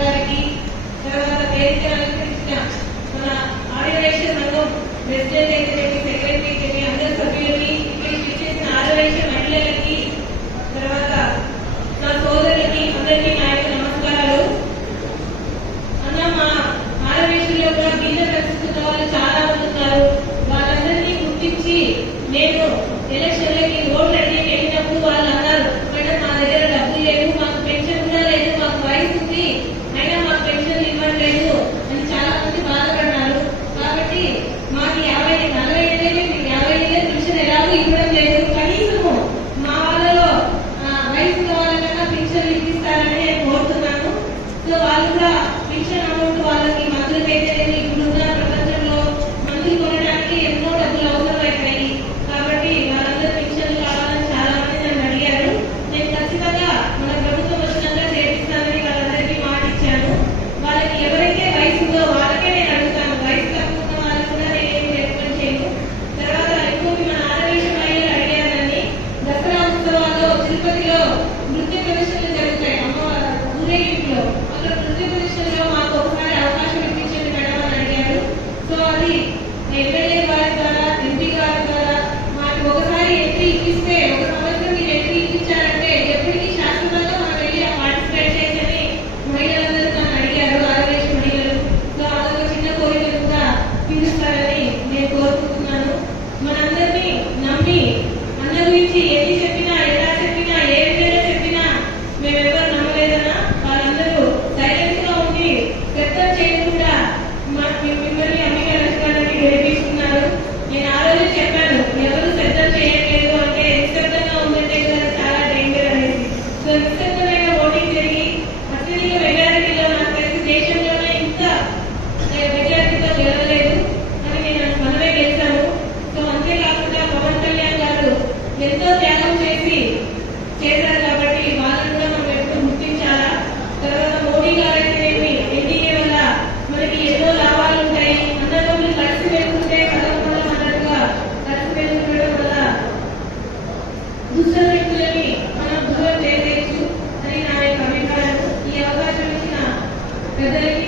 గారికి తర్వాత వేదిక అలంకరించిన మన ఆర్గనైజేషన్ సంఘం ప్రెసిడెంట్ అయితే సెక్రటరీ అయితే అందరి సభ్యులకి ఇక్కడికి విచ్చేసిన ఆర్గనైజేషన్ మహిళలకి తర్వాత నా సోదరులకి అందరికీ నా యొక్క నమస్కారాలు. అన్న మా ఆర్గనైజేషన్లో కూడా గిన్నె రక్షిస్తున్న వాళ్ళు చాలా మంది ఉన్నారు. వాళ్ళందరినీ గుర్తించి నేను ఎలక్షన్లకి ఓట్లు అడిగి వెళ్ళినప్పుడు వాళ్ళ ఇవ్వడం మా వాళ్ళలో వయసున్న వాళ్ళకన్నా పింఛన్లు ఇప్పిస్తారని కోరుతున్నాను. సో వాళ్ళు కూడా అమౌంట్ వాళ్ళకి మందులకు అయితే ఇప్పుడున్న ప్రపంచంలో మందులు కొనడానికి ఎన్నో డబ్బులు అవసరమైపోయాయి. కాబట్టి వాళ్ళందరూ పింఛన్లు కావాలని చాలా మంది నన్ను అడిగారు. నేను ఖచ్చితంగా మన ప్రభుత్వం వచ్చినాక చేపిస్తానని వాళ్ళందరికీ మాట ఇచ్చాను. వాళ్ళకి ಪ್ರತಿಭಟಿಸಲು దుస్సలు వ్యక్తులని మనం దూరం చేయవచ్చు అని నా యొక్క అభిప్రాయం ఈ అవకాశం ఇచ్చిన పెద్దలకి